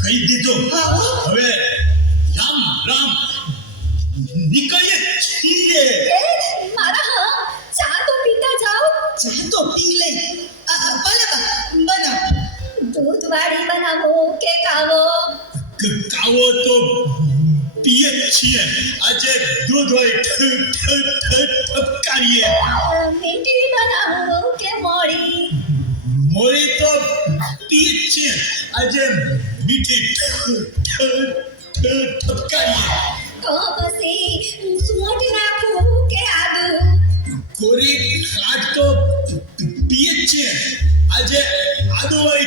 કહી દીધું. હવે રામ રામ નીકળીએ છીએ. મારા ચા તો પીતા જાઓ. ચા તો પી લે. ભલે બનાવ. દૂધ વાળી બનાવો કે કાવો? કાવો તો પીએ જ છીએ. આજે દૂધ હોય ઠપકારીએ. મીઠી બનાવો કે મોળી? મોરી તો પીએ જ છીએ. આજે મીઠી ઠપકારીએ. તો પછી સૂંઠ નાખું કે આદુ? કોરી ખાટ તો પીએ જ છીએ. આજે આદુ હોય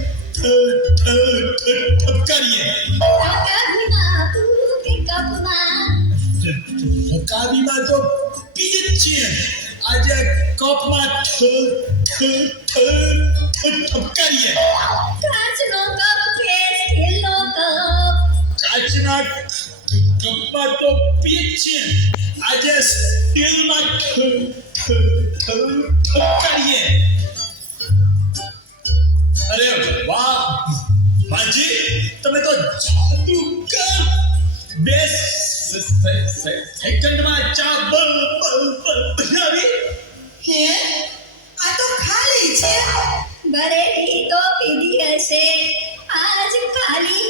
ઠપકારીએ. રકાબી નાખું કે કપમાં? રકાબીમાં તો પીએ જ છીએ. આજે કપમાં ઠપકારીએ. કાચનો કપ કે સ્ટીલનો કપ? કાચના કપમાં તો પીએ જ છીએ. આજે સ્ટીલમાં ઠપકારીએ. અરે વાહ માજી, તમે તો જાદુગર. બે સેકન્ડમાં ચા બનાવી. હે આ તો ખાલી છે. બરેલી તો પીધી હશે. આજ ખાલી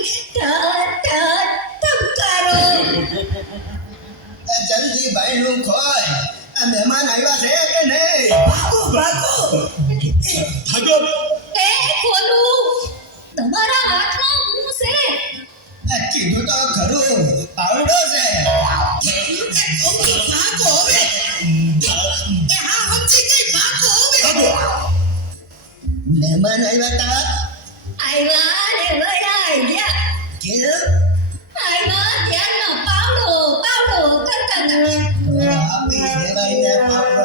ધબકારો. જલ્દી ભાઈનું ખોય. આ મહેમાન આવ્યા છે કે નહીં? ભાગો ભાગો. ભાગો. એ ખોલું. તમારા હાથમાં શું છે? કીધું તો ખરું, પાવડો છે. ભાગો હવે. હા સમજી ગઈ. ભાગો હવે. મહેમાન આવ્યા તા આવ્યા ને વયા ગયા. કેમ? આવ્યા ત્યારનો પાવડો કરતા હતા. આપી દેવાય ને પાવડો.